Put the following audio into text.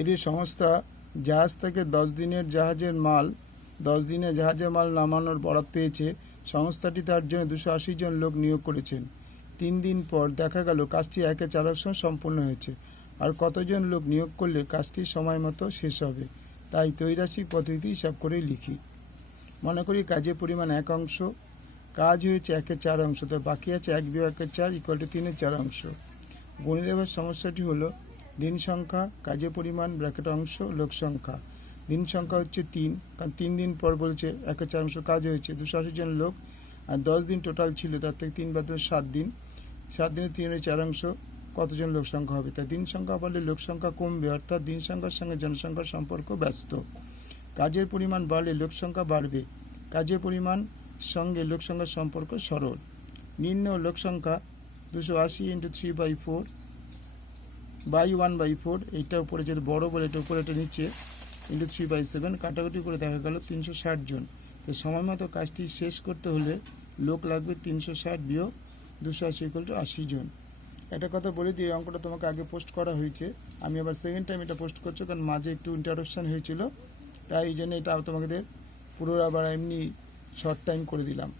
এটি সংস্থা জাহাজ থেকে 10 দিনের জাহাজের মাল নামানোর বরাত পেয়েছে। সংস্থাটি তার জন্য 280 জন লোক নিয়োগ করেছেন। 3 দিন পর দেখা গেল কাজটি 1/4 সম্পূর্ণ হয়েছে। আর কতজন লোক নিয়োগ করলে কাজটি সময় মতো শেষ হবে, তাই ত্রৈরাশিক পদ্ধতি হিসাব করে লিখি। মনে করি কাজের পরিমাণ 1 অংশ, কাজ হয়েছে 1/4 অংশ, তো বাকি আছে 1/4 = 3/4 অংশ। গণিত দেওয়ার সমস্যাটি হলো দিন সংখ্যা, কাজের পরিমাণ ব্র্যাকেট অংশ, লোক সংখ্যা। দিন সংখ্যা হচ্ছে 3, কারণ 3 দিন পর বলেছে 1/4 অংশ কাজ হয়েছে, 280 জন লোক, আর 10 দিন টোটাল ছিল, তার থেকে 3 বাদ দিলে 7 দিন, 7 দিনে 3/4 অংশ, কতজন লোক সংখ্যা হবে? তাই দিন সংখ্যা বাড়লে লোক সংখ্যা কমবে, অর্থাৎ দিন সংখ্যার সঙ্গে জনসংখ্যার সম্পর্ক ব্যস্ত। কাজের পরিমাণ বাড়লে লোক সংখ্যা বাড়বে, কাজের পরিমাণ সঙ্গে লোক সংখ্যার সম্পর্ক সরল। নির্ণয় লোক সংখ্যা 280 × 3/4 বাই 1/4, এইটা উপরে যেটা বড় বলে এটা উপরে এটা নিচে, × 3/7, কাটাকুটি করে দেখা গেল 360 জন। তো সময় মতো কাজটি শেষ করতে হলে লোক লাগবে 360 বিয়োগ 280 = 80 জন। একটা কথা বলে দিই, এই অঙ্কটা তোমাকে আগে পোস্ট করা হয়েছে, আমি আবার সেকেন্ড টাইম এটা পোস্ট করছি, কারণ মাঝে একটু ইন্টারাপশন হয়েছিল, তাই এই জন্য এটা তোমাদের পুরো আবার এমনি শর্ট টাইম করে দিলাম।